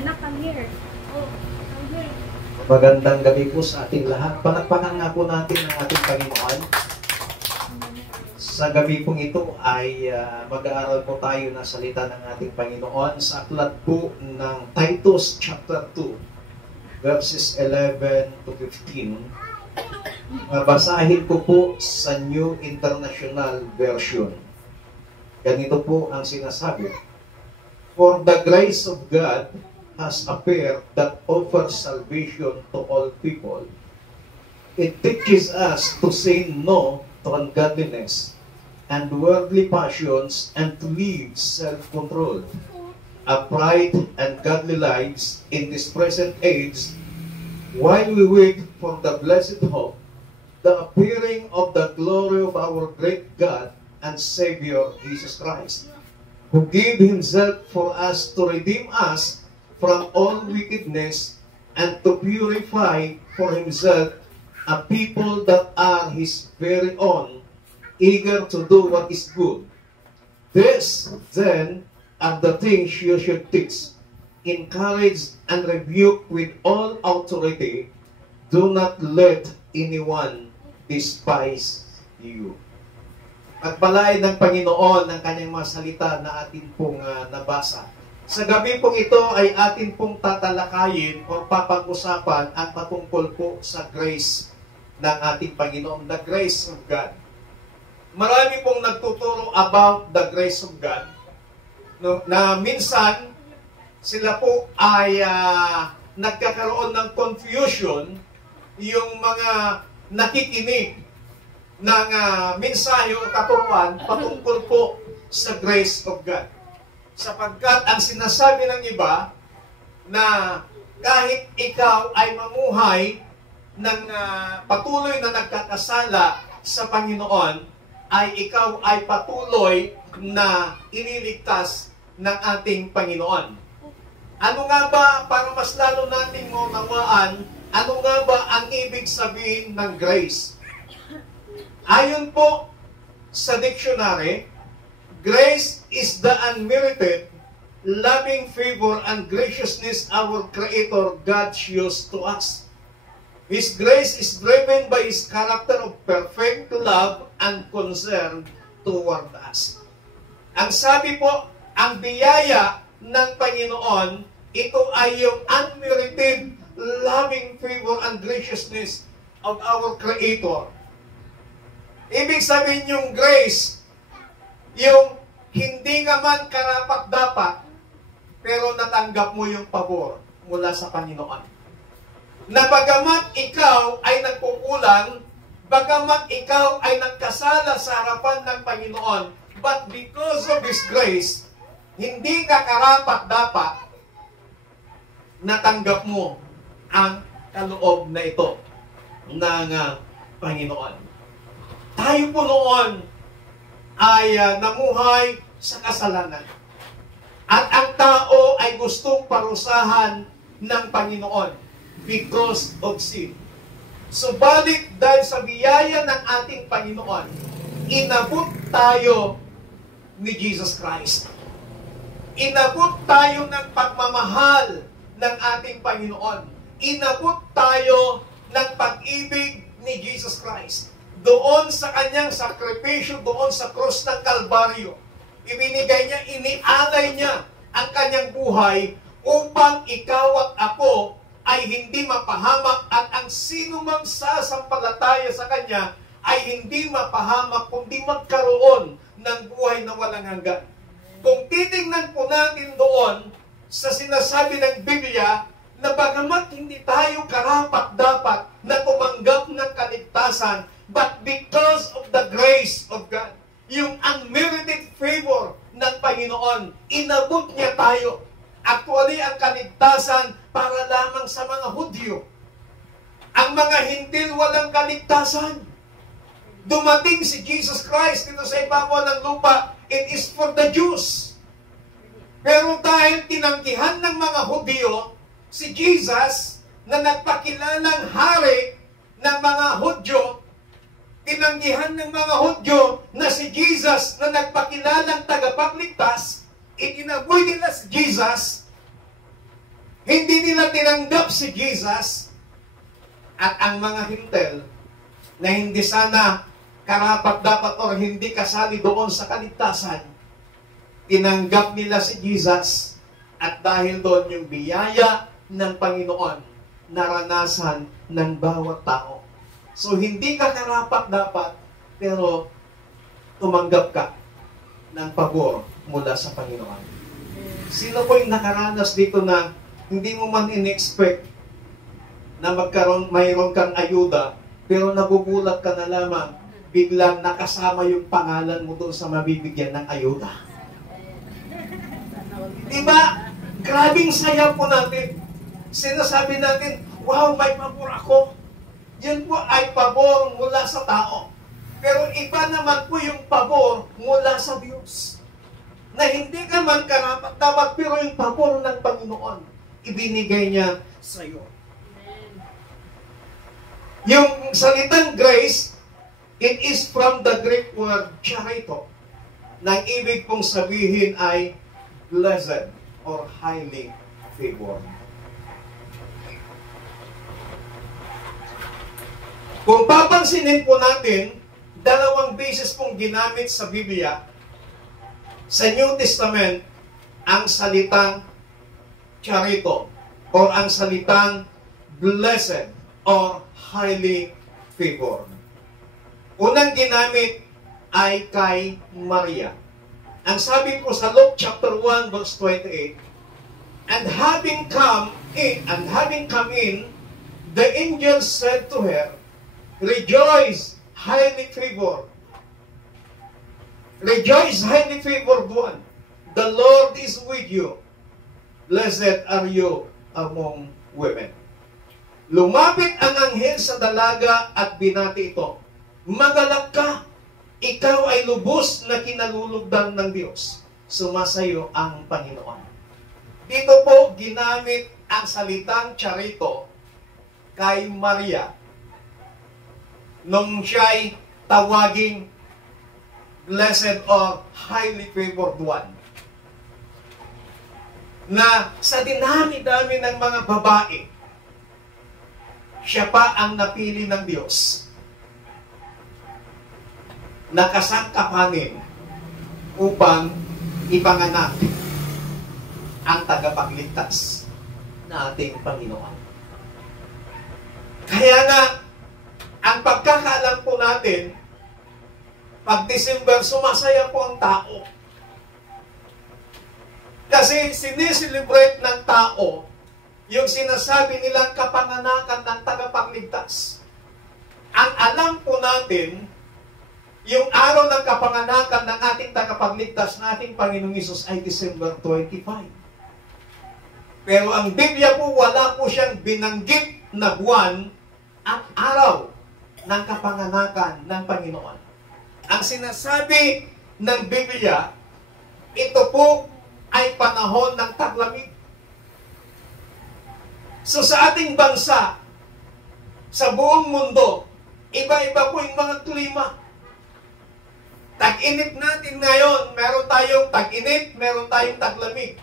Anak, come here. Oh, come here. Magandang gabi po sa ating lahat. Palakpakan nga po natin ang ating Panginoon. Sa gabi pong ito ay mag-aaral po tayo ng salita ng ating Panginoon sa aklat po ng Titus chapter 2, verses 11 to 15. Basahin ko po sa New International Version. Ganito po ang sinasabi. For the grace of God has appeared that offers salvation to all people. It teaches us to say no to ungodliness and worldly passions and to live self-controlled, upright and godly lives in this present age, while we wait for the blessed hope, the appearing of the glory of our great God and Savior Jesus Christ, who gave Himself for us to redeem us from all wickedness and to purify for Himself a people that are His very own, eager to do what is good. This, then, are the things you should teach, encourage and rebuke with all authority. Do not let anyone despise you. Pagpalain ng Panginoon ang kanyang mga salita na atin pong nabasa. Sa gabi pong ito ay atin pong tatalakayin o papag-usapan ang patungkol po sa grace ng ating Panginoon, the grace of God. Marami pong nagtuturo about the grace of God, no, na minsan sila po ay nagkakaroon ng confusion yung mga nakikinig ng mensahe o katuruan patungkol po sa grace of God. Sapagkat ang sinasabi ng iba na kahit ikaw ay mamuhay ng patuloy na nagkakasala sa Panginoon, ay ikaw ay patuloy na iniligtas ng ating Panginoon. Ano nga ba, para mas lalo nating maunawaan, ano nga ba ang ibig sabihin ng grace? Ayon po sa dictionary, grace is the unmerited, loving favor and graciousness our Creator God shows to us. His grace is driven by His character of perfect love and concern toward us. Ang sabi po, ang biyaya ng Panginoon, ito ay yung unmerited, loving favor and graciousness of our Creator. Ibig sabihin yung grace, yung hindi ka man karapat-dapat, pero natanggap mo yung pabor mula sa Panginoon. Na bagamat ikaw ay nagkukulang, bagamat ikaw ay nagkasala sa harapan ng Panginoon, but because of His grace, hindi ka karapat-dapat, natanggap mo ang kaloob na ito ng Panginoon. Tayo po noon ay namuhay sa kasalanan. At ang tao ay gustong parusahan ng Panginoon because of sin. Subalit dahil sa biyaya ng ating Panginoon, inabot tayo ni Jesus Christ. Inabot tayo ng pagmamahal ng ating Panginoon. Inabot tayo ng pag-ibig ni Jesus Christ. Doon sa kanyang sakripisyo, doon sa krus ng Kalbaryo, ibinigay niya, inialay niya ang kanyang buhay upang ikaw at ako ay hindi mapahamak at ang sino mang sasampalataya sa kanya ay hindi mapahamak kundi magkaroon ng buhay na walang hanggan. Kung titingnan po natin doon sa sinasabi ng Biblia na bagamat hindi tayo karapat-dapat na tumanggap ng kaligtasan, but because of the grace of God, yung unmerited favor ng Panginoon, inabot niya tayo. Actually, ang kaligtasan para lamang sa mga Hudyo. Ang mga Hintil walang kaligtasan. Dumating si Jesus Christ dito sa ibabaw ng lupa, it is for the Jews. Pero dahil tinanggihan ng mga Hudyo, si Jesus na nagpakilalang hari ng mga Hudyo, tinanggihan ng mga Hudyo na si Jesus na nagpakilalang tagapagligtas, itinaboy nila si Jesus, Hindi nila tinanggap si Jesus at ang mga hintel na hindi sana karapat-dapat o hindi kasali doon sa kaligtasan, tinanggap nila si Jesus at dahil doon yung biyaya ng Panginoon naranasan ng bawat tao. So hindi ka karapat-dapat pero tumanggap ka ng pabor mula sa Panginoon. Sino po yung nakaranas dito na hindi mo man in-expect na mayroon kang ayuda, pero nagugulat ka na lamang, biglang nakasama yung pangalan mo doon sa mabibigyan ng ayuda. Diba? Grabing saya po natin. Sinasabi natin, wow, may pabor ako. Yun po ay pabor mula sa tao. Pero iba naman po yung pabor mula sa Diyos. Na hindi ka man karapat-dapat, pero yung pabor ng Panginoon, ibinigay niya sa iyo. Yung salitang grace, it is from the Greek word charito, na ibig pong sabihin ay blessed or highly favored. Kung papansinin po natin, dalawang beses pong ginamit sa Biblia, sa New Testament, ang salitang charito or ang salitang blessed or highly favored. Unang ginamit ay kay Maria. Ang sabi po sa Luke chapter 1 verse 28, and having come in, the angel said to her, rejoice, highly favored. Rejoice, highly favored one. The Lord is with you. Blessed are you among women. Lumapit ang anghel sa dalaga at binati ito. Magalak ka, ikaw ay lubos na kinalulugdan ng Diyos. Sumasayo ang Panginoon. Dito po ginamit ang salitang charito kay Maria nung siya'y tawaging blessed or highly favored one. Na sa dinami-dami ng mga babae, siya pa ang napili ng Diyos na kasangkapanin upang ipanganak ang tagapagligtas na ating Panginoon. Kaya nga, ang pagkakaalam po natin, pag December, sumasaya po ang tao. Kasi sineselebrate ng tao yung sinasabi nilang kapanganakan ng tagapagligtas. Ang alam po natin, yung araw ng kapanganakan ng ating tagapagligtas na ating Panginoong Hesus ay December 25. Pero ang Biblia po, wala po siyang binanggit na buwan at araw ng kapanganakan ng Panginoon. Ang sinasabi ng Biblia, ito po ay panahon ng taglamig. So sa ating bansa, sa buong mundo, iba-iba po yung mga klima. Tag-init natin ngayon, meron tayong tag-init, meron tayong taglamig.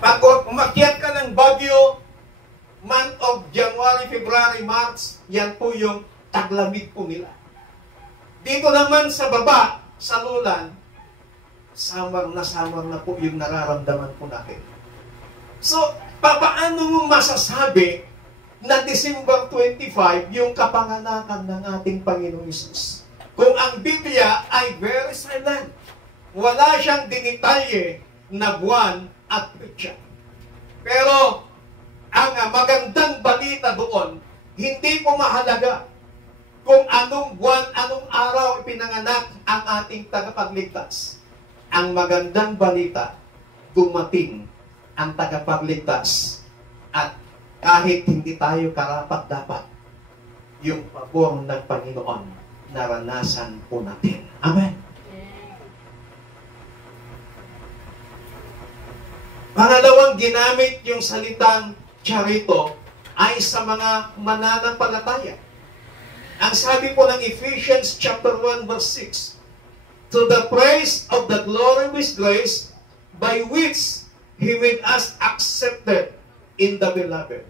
Pag umakyat ka ng Baguio, month of January, February, March, yan po yung taglamig po nila. Dito naman sa baba, sa Lulan, summer na po yung nararamdaman po natin. So, paano mo masasabi na December 25 yung kapanganakan ng ating Panginoong Hesus? Kung ang Biblia ay very silent, wala siyang dinitalye na buwan at petsa. Pero, ang magandang balita doon, hindi po mahalaga kung anong buwan, anong araw ipinanganak ang ating tagapagligtas. Ang magandang balita, dumating ang tagapagligtas. At kahit hindi tayo karapat-dapat, yung pabor ng Panginoon, naranasan po natin. Amen. Pangalawang ginamit yung salitang charito ay sa mga mananampalataya. Ang sabi po ng Ephesians chapter 1 verse 6, to the praise of the glory of His grace, by which He made us accepted in the Beloved.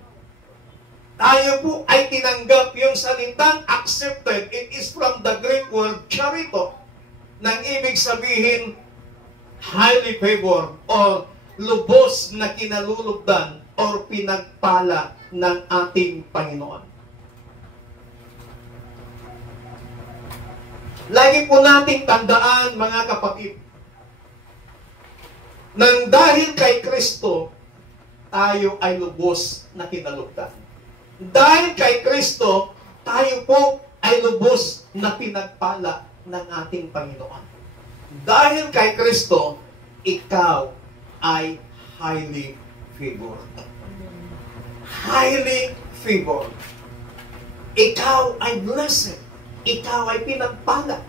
Tayo po ay tinanggap yung salitang accepted. It is from the Greek word charito, nang ibig sabihin highly favored or lubos na kinalulugdan or pinagpala ng ating Panginoon. Lagi po nating tandaan, mga kapatid, nang dahil kay Kristo, tayo ay lubos na kinalugdan. Dahil kay Kristo, tayo po ay lubos na pinagpala ng ating Panginoon. Dahil kay Kristo, ikaw ay highly favored. Highly favored. Ikaw ay blessed. Ikaw ay pinagpala.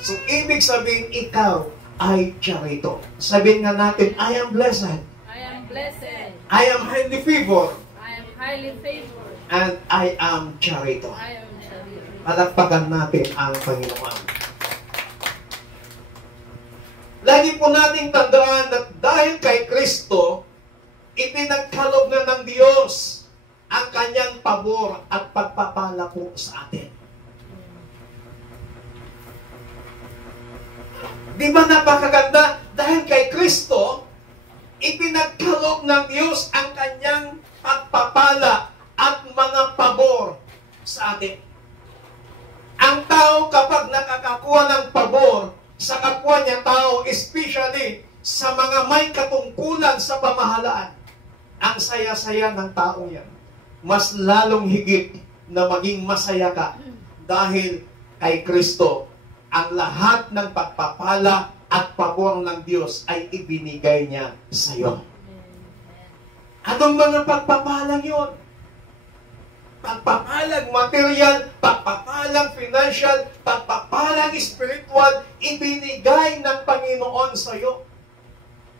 So, ibig sabihin, ikaw ay charito. Sabihin nga natin, I am blessed. I am blessed. I am highly favored. I am highly favored. And I am charito. I am charito. Palakpakan natin ang Panginoon. Lagi po nating tandaan na dahil kay Kristo, ipinagkaloob na ng Diyos ang kanyang pabor at pagpapala po sa atin. Di ba napakaganda? Dahil kay Kristo, ipinagkaloob ng Diyos ang kanyang pagpapala at mga pabor sa atin. Ang tao kapag nakakakuha ng pabor sa kapwa niya tao, especially sa mga may katungkulan sa pamahalaan, ang saya-saya ng tao yan. Mas lalong higit na maging masaya ka dahil kay Kristo, ang lahat ng pagpapala at pabor ng Diyos ay ibinigay niya sa iyo. Anong mga pagpapalang yun? Pagpapalang material, pagpapalang financial, pagpapalang spiritual, ibinigay ng Panginoon sa iyo.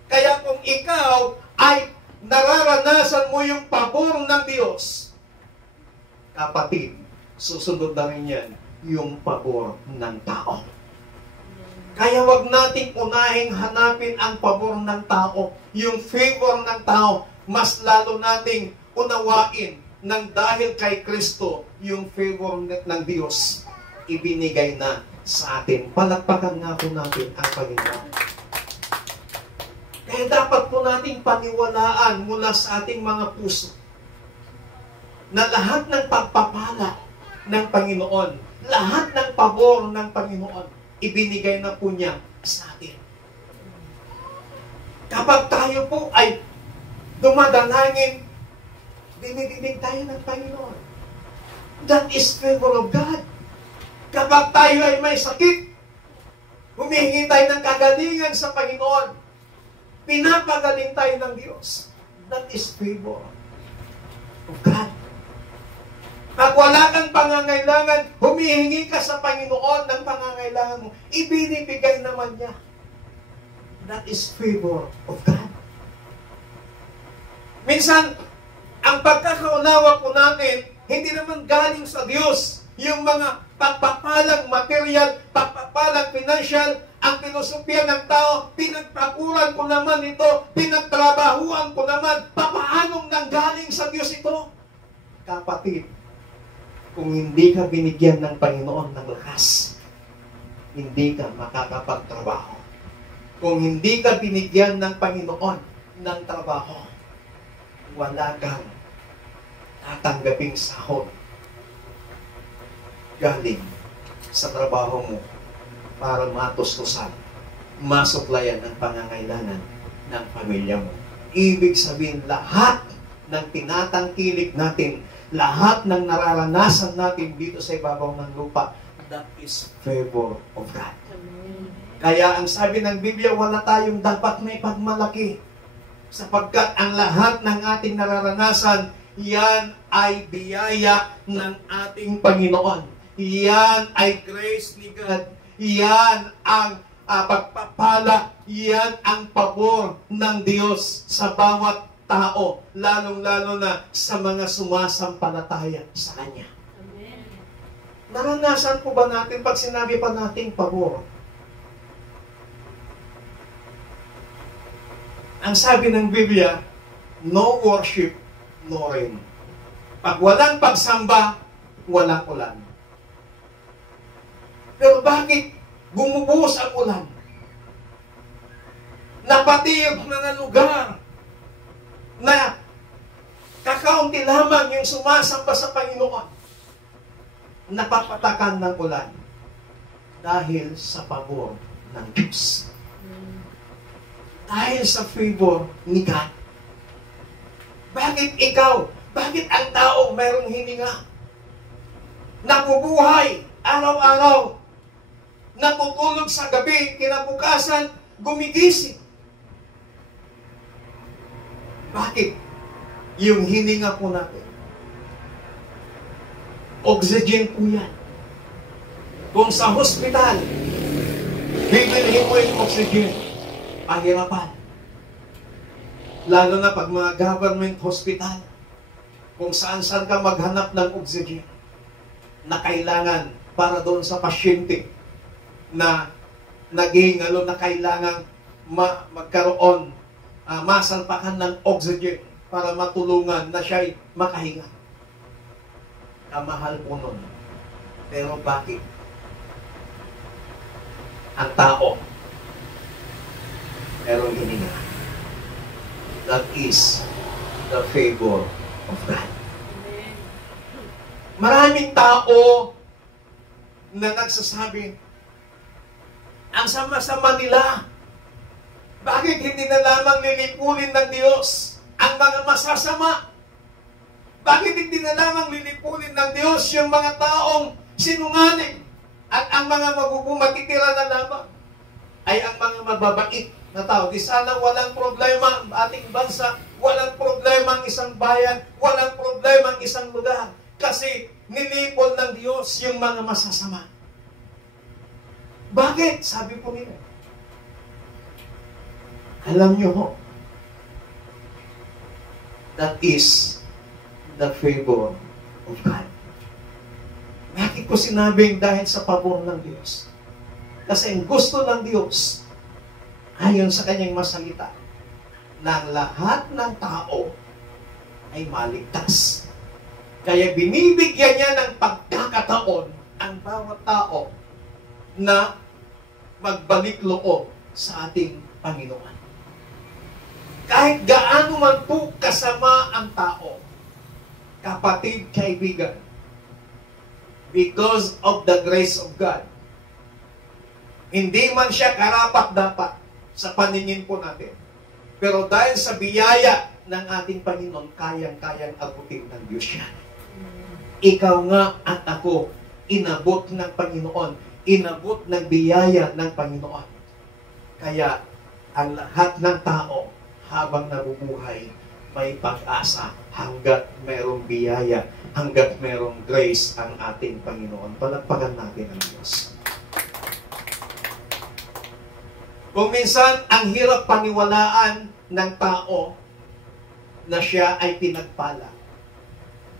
Kaya kung ikaw ay nararanasan mo yung pabor ng Diyos, kapatid, susunod na rin yan yung pabor ng tao. Kaya wag nating unahing hanapin ang pabor ng tao, yung favor ng tao, mas lalo nating unawain nang dahil kay Kristo, yung favor ng Diyos, ibinigay na sa atin. Palakpakan nga po natin ang Panginoon. Kaya dapat po nating paniwalaan mula sa ating mga puso na lahat ng pagpapala ng Panginoon, lahat ng pabor ng Panginoon, ibinigay na po niya sa atin. Kapag tayo po ay dumadalangin, dinidinig tayo ng Panginoon. That is favor of God. Kapag tayo ay may sakit, humihingi tayo ng kagalingan sa Panginoon. Pinapagaling tayo ng Diyos. That is favor of God. Pag wala kang pangangailangan, humihingi ka sa Panginoon ng pangangailangan mo. Ibinibigay naman niya. That is favor of God. Minsan, ang pagkakaunawa po natin, hindi naman galing sa Diyos. Yung mga pagpapalang material, pagpapalang financial, ang filosofiya ng tao, pinagpakuran ko naman ito, pinagtrabahuan ko naman, papaanong nanggaling sa Diyos ito? Kapatid, kung hindi ka binigyan ng Panginoon ng lakas, hindi ka makakapagtrabaho. Kung hindi ka binigyan ng Panginoon ng trabaho, wala kang tatanggaping sahod galing sa trabaho mo para matustusan, masuklayan ang pangangailangan ng pamilya mo. Ibig sabihin, lahat ng tinatangkilik natin, lahat ng nararanasan natin dito sa ibabaw ng lupa, that is favor of God. Kaya ang sabi ng Biblia, wala tayong dapat may pagmalaki. Sapagkat ang lahat ng ating nararanasan, yan ay biyaya ng ating Panginoon. Yan ay grace ni God. Yan ang pagpapala. Yan ang pabor ng Diyos sa bawat tao, lalong-lalo na sa mga sumasampalataya sa Kanya. Amen. Naranasan po ba natin pag sinabi pa nating pabor? Ang sabi ng Biblia, no worship, no rain. Pag walang pagsamba, walang ulan. Pero bakit bumubuhos ang ulan? Napatiyog na ng lugar na kakaunti lamang yung sumasamba sa Panginoon. Napapatakan ng ulan dahil sa pabor ng Diyos. Dahil sa favor ni God. Bakit ikaw? Bakit ang tao mayroong hininga? Nabubuhay araw-araw. Natutulog sa gabi, kinabukasan, gumigising. Bakit? Yung hininga po natin. Oxygen po yan. Kung sa hospital, bibilhin mo yung oxygen, pahirapan. Lalo na pag mga government hospital, kung saan-saan ka maghanap ng oxygen na kailangan para doon sa pasyente na naghihingalo na kailangan magkaroon, masalpakan ng oxygen para matulungan na siya'y makahinga. Kamahal po nun. Pero bakit? Ang tao, merong hininga. That is the favor of God. Maraming tao na nagsasabi, ang sama-sama nila. Bakit hindi na lamang lilipulin ng Diyos ang mga masasama? Bakit hindi na lamang lilipulin ng Diyos yung mga taong sinungaling? At ang mga matitira na lamang ay ang mga mababait na tao. Di sana walang problema ang ating bansa, walang problema ang isang bayan, walang problema ang isang lugar. Kasi nilipol ng Diyos yung mga masasama. Bakit? Sabi po nila. Alam niyo ho, that is the favor of God. Bakit ko sinabing dahil sa pabor ng Diyos? Kasi ang gusto ng Diyos, ayon sa kanyang masalita, na lahat ng tao ay maligtas. Kaya binibigyan niya ng pagkakataon ang bawat tao na magbalik loob sa ating Panginoon. Kahit gaano man po kasama ang tao, kapatid, kaibigan, because of the grace of God, hindi man siya karapat-dapat sa paningin po natin. Pero dahil sa biyaya ng ating Panginoon, kayang-kayang abutin ng Diyos siya. Ikaw nga at ako, inabot ng Panginoon, inabot ng biyaya ng Panginoon. Kaya, ang lahat ng tao, habang nabubuhay, may pag-asa hanggat merong biyaya, hanggat merong grace ang ating Panginoon. Palagpagan natin ang Diyos. Kung minsan, ang hirap paniwalaan ng tao na siya ay pinagpala.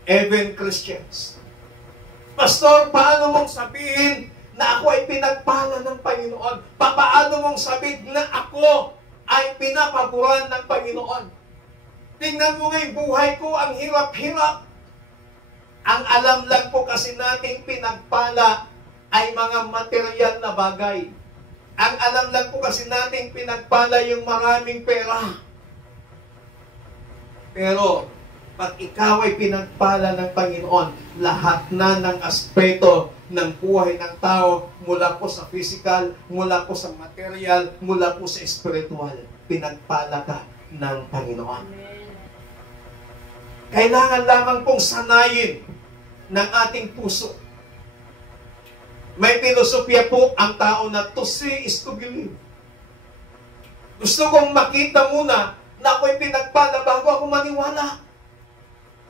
Even Christians. Pastor, paano mong sabihin na ako ay pinagpala ng Panginoon? Paano mong sabihin na ako ay pinapaboran ng Panginoon? Tingnan mo nga yung buhay ko, ang hirap-hirap. Ang alam lang po kasi nating pinagpala ay mga material na bagay. Ang alam lang po kasi nating pinagpala yung maraming pera. Pero, pag ikaw ay pinagpala ng Panginoon, lahat na ng aspeto ng buhay ng tao, mula po sa physical, mula po sa material, mula po sa spiritual, pinagpala ka ng Panginoon. Kailangan lamang pong sanayin ng ating puso. May filosofya po ang tao na to see is to believe. Gusto kong makita muna na ako'y pinagpala bago ako maniwala.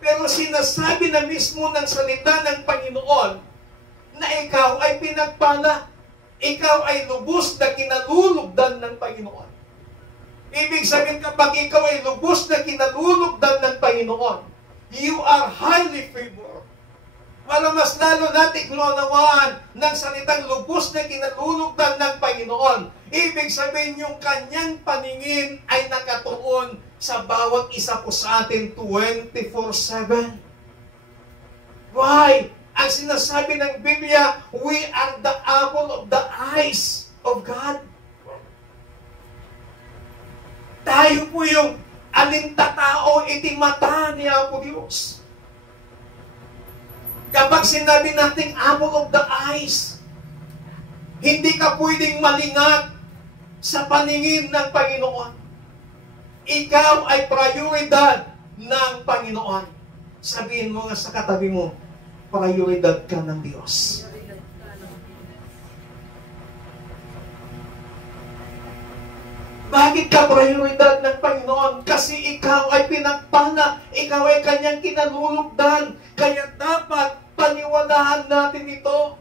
Pero sinasabi na mismo ng salita ng Panginoon na ikaw ay pinagpala. Ikaw ay lubos na kinalulugdan ng Panginoon. Ibig sabihin, kapag ikaw ay lubos na kinalulugdan ng Panginoon, you are highly favored. para mas lalo nating lunawaan ng salitang lubos na kinalulugdan ng Panginoon. Ibig sabihin yung kanyang paningin ay nakatuon sa bawat isa po sa atin 24/7. Why? Ang sinasabi ng Biblia, we are the apple of the eyes of God. Tayo po yung alintatao iti mata ni Apo Diyos. Kapag sinabi nating apple of the eyes, hindi ka pwedeng malingat sa paningin ng Panginoon. Ikaw ay prioridad ng Panginoon. Sabihin mo nga sa katabi mo, prioridad ka ng Diyos. Bakit ka prioridad ng Panginoon? Kasi ikaw ay pinagpala, ikaw ay kanyang kinalulugdan. Kaya dapat paniwalaan natin ito.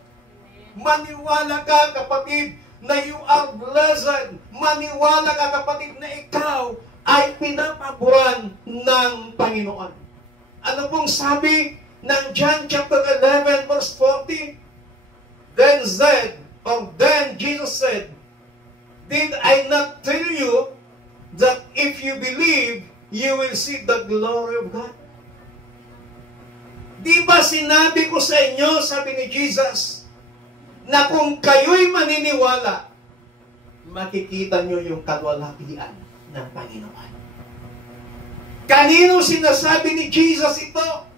Maniwala ka, kapatid, na you are blessed. Maniwala ka, kapatid, na ikaw ay pinapaboran ng Panginoon. Ano pong sabi ng John chapter 11 verse 40? Then Jesus said, did I not tell you that if you believe, you will see the glory of God? Di ba sinabi ko sa inyo, sabi ni Jesus, na kung kayo'y maniniwala, makikita nyo yung kalwalhatian ng Panginoon. Kanino sinasabi ni Jesus ito?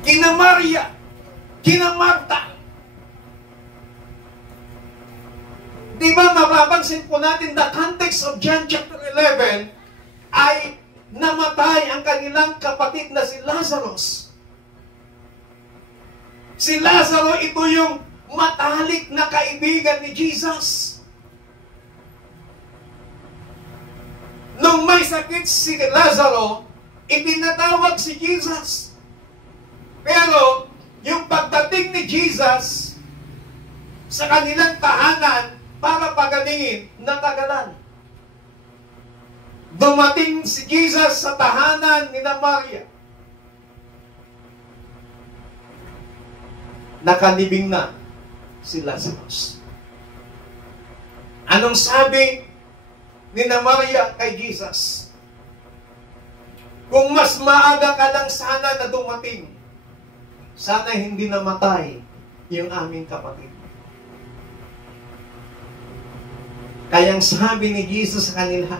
Kina Maria, kina Marta. Di ba mapapansin po natin the context of John chapter 11 ay namatay ang kanilang kapatid na si Lazarus. Si Lazaro, ito yung matalik na kaibigan ni Jesus. Nung may sakit si Lazaro, ipinatawag si Jesus. Pero, yung pagdating ni Jesus sa kanilang tahanan para pagalingin, natagalan. Dumating si Jesus sa tahanan ni Maria. Nakalibing na si Lazarus. Anong sabi ni Maria kay Jesus? Kung mas maaga ka lang sana na dumating, sana hindi namatay yung aming kapatid. Kayang sabi ni Jesus sa kanila,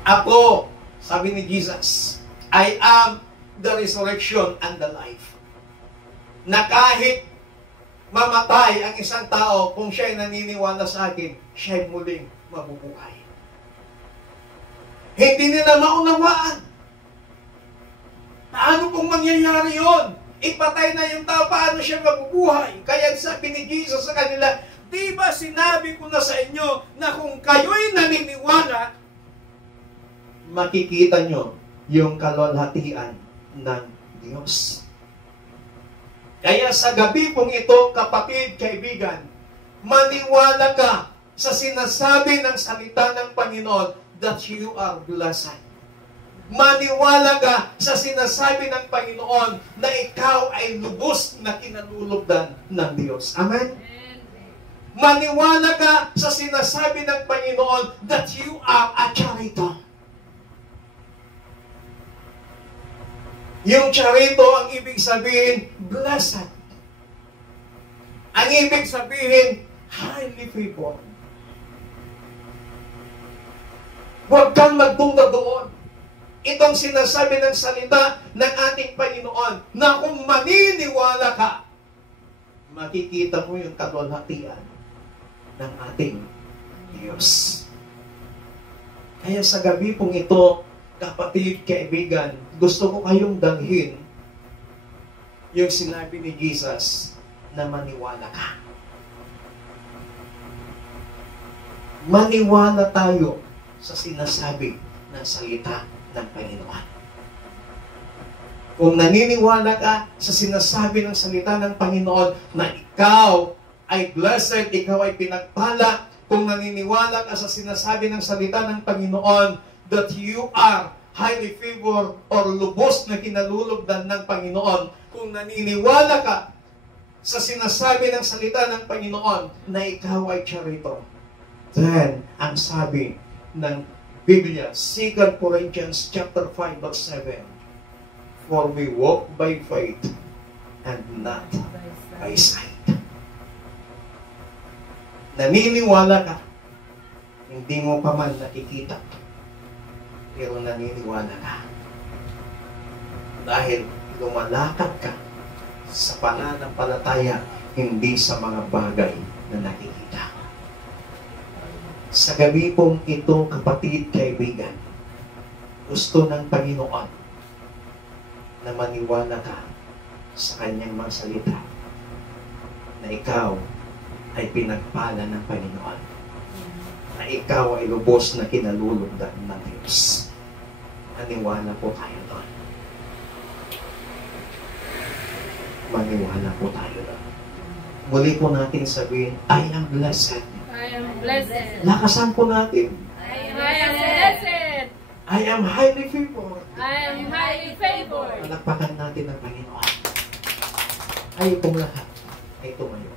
ako, sabi ni Jesus, I am the resurrection and the life. Na kahit mamatay ang isang tao, kung siya'y naniniwala sa akin, siya'y muling mabubuhay. Hindi nila maunawaan. Paano kung mangyayari yon? Ipatay na yung tao, paano siya mabubuhay? Kaya sabi ni Jesus sa kanila, di ba sinabi ko na sa inyo na kung kayo'y naniniwala, makikita nyo yung kalwalhatian ng Diyos. Kaya sa gabi pong ito, kapatid, kaibigan, maniwala ka sa sinasabi ng salita ng Panginoon that you are blessed. Maniwala ka sa sinasabi ng Panginoon na ikaw ay lubos na kinalulugdan ng Diyos. Amen? Maniwala ka sa sinasabi ng Panginoon that you are a charito. Yung charito, ang ibig sabihin, blessed. Ang ibig sabihin, highly favored. Huwag kang magtunda doon. Itong sinasabi ng salita ng ating Panginoon na kung maniniwala ka, makikita mo yung kalwalhatian ng ating Diyos. Kaya sa gabi pong ito, kapatid, kaibigan, gusto ko kayong dalhin yung sinabi ni Jesus na maniwala ka. Maniwala tayo sa sinasabi ng salita ng Panginoon. Kung naniniwala ka sa sinasabi ng salita ng Panginoon na ikaw ay blessed, ikaw ay pinagpala, kung naniniwala ka sa sinasabi ng salita ng Panginoon that you are highly favored or lubos na kinalulugdan ng Panginoon, kung naniniwala ka sa sinasabi ng salita ng Panginoon na ikaw ay charito, then ang sabi ng Biblia, 2 Corinthians chapter 5 verse 7, for we walk by faith and not by sight. Naniniwala ka, hindi mo pa man nakikita, pero naniniwala ka. Dahil lumalakad ka sa pananampalataya, hindi sa mga bagay na nakikita. Sa gabi pong ito, kapatid, kaibigan, gusto ng Panginoon na maniwala ka sa kanyang mga salita na ikaw ay pinagpala ng Panginoon, na ikaw ay lubos na kinalulugdan ng Diyos. Maniwala po tayo doon. Maniwala po tayo doon. Muli po natin sabihin, I am blessed. I am blessed. Lakasan po natin. I am blessed. I am highly favored. I am highly favored. Palakpakan natin ang Panginoon. Ay pong lahat ay tumayo.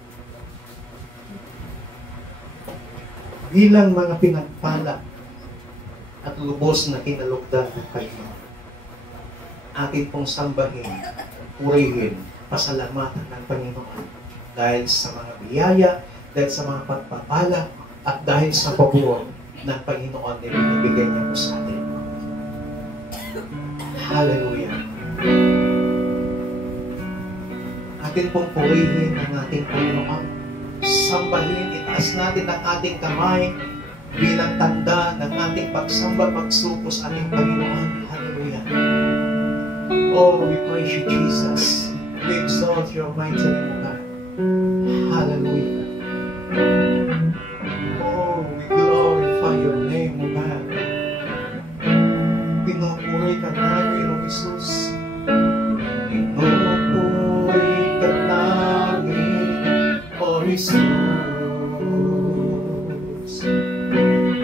Bilang mga pinagpala at lubos na kinalugdan ng Panginoon, atin pong sambahin, purihin, pasalamatan ng Panginoon dahil sa mga biyaya, dahil sa mga pagpapala, at dahil sa pabor ng Panginoon na binibigay niya po sa atin. Hallelujah! Atin pong purihin ang ating Panginoon. Sambahin, itaas natin ang ating kamay bilang tanda ng ating pagsamba, pagsuko sa ating Panginoon. Hallelujah! Oh, we praise you, Jesus. We exalt your mighty name, O God. Hallelujah! Oh, we glorify your name, O God. Pinupuri ka namin, O Jesus. Pinupuri ka namin, O Jesus.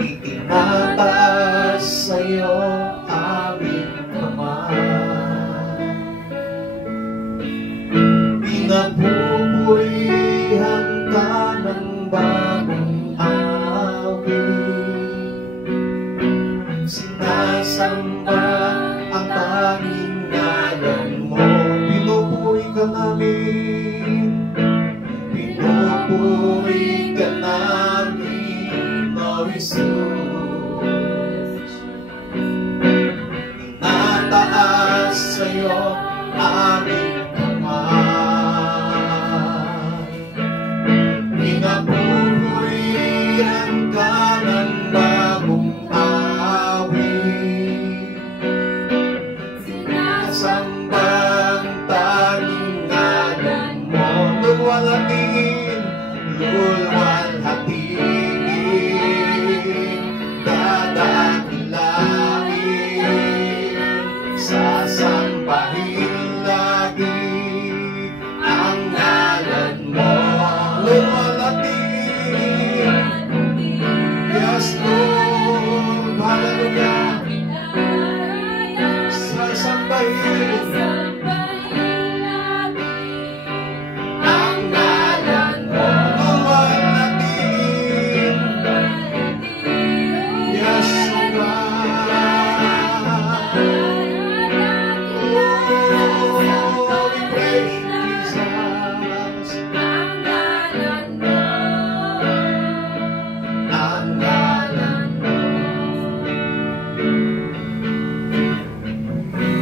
Itinataas sa'yo aming kamay. Pinapupurihan ka ng bagong awit. Sinasamba ang tanging ngalan mo. Pinupuri ka namin. Pinupuri ka namin, O Jesus. Pinataas sa'yo aming kamay. Pinapupurihan ka ng bagong awit. Sinasamba ang tanging ngalan mo. Luwalhatiin, luwalhatiin, dadakilain, sasambahin lagi ang ngalan mo. Luwalhatiin, yes Lord, hallelujah, sasambahin ang ngalan mo. Luwalhatiin, yes God. Oh, we praise you, Jesus. Ang ngalan mo.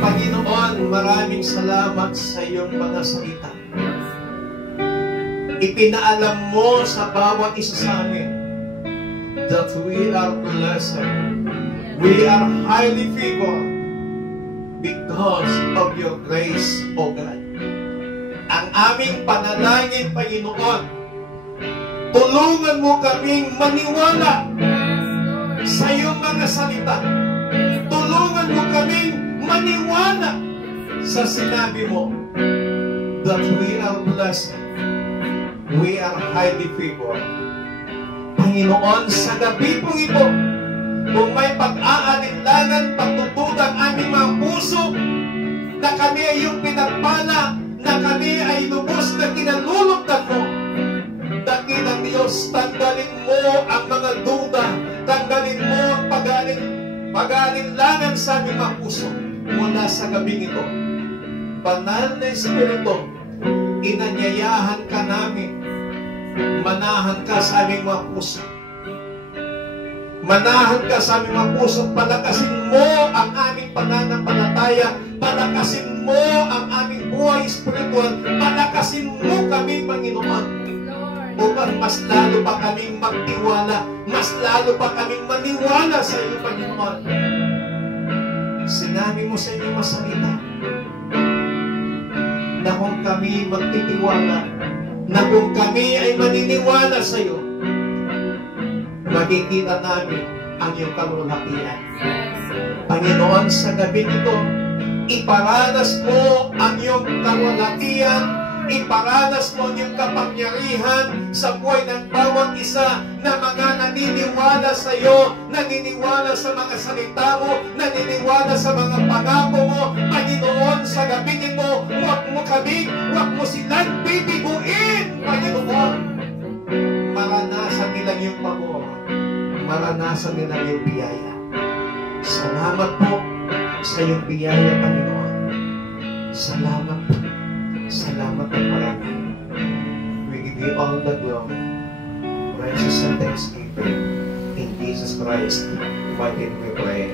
Panginoon, maraming salamat sa iyong mga salita. Ipinaalam mo sa bawat isa sa amin that we are blessed. We are highly favored because of your grace, O God. Ang aming panalangin, Panginoon, tulungan mo kaming maniwala sa iyong mga salita. Tulungan mo kaming maniwala sa sinabi mo that we are blessed, we are highly favored. Panginoon, sa gabi pong ito, kung may pag-aalinlangan, pagtutunan aming mga puso, na kami ay iyong pinagpala, na kami ay lubos na kinalulugdan mo, dakilang Diyos, tanggalin mo ang mga duda, tanggalin mo ang pag-aalinlangan sa aming mga puso mula sa gabing ito. Banal na Espiritu, inanyayahan ka namin, manahan ka sa aming mga puso. Manahan ka sa aming mga puso, palakasin mo ang aming pananampalataya, palakasin mo ang aming buhay espiritual, palakasin mo kami, Panginoon, upang mas lalo pa kaming magtiwala, mas lalo pa kaming maniwala sa iyo, Panginoon. Sinabi mo sa inyong masalita na kung kami magtitiwala, na kung kami ay maniniwala sa iyo, makikita namin ang iyong kalulakihan. Panginoon, sa gabi ito, iparanas mo ang iyong kalulakihan, iparanas mo ang iyong kapangyarihan sa buhay ng bawat isa na mga naniniwala sa iyo, naniniwala sa mga salita mo, naniniwala sa mga pangako mo. Panginoon, sa gabi ito, huwag mo silang bibiguin, Panginoon. Maranasan nilang yung pag-uwa, maranasan nilang yung biyaya. Salamat po sa iyong biyaya, Panginoon. Salamat po. Salamat po marami. We give you all the glory, praises and thanksgiving in Jesus Christ. Mighty name we pray.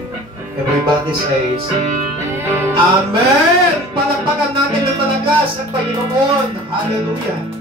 Everybody says, Amen! Palakpakan natin ng malakas ang Panginoon. Hallelujah!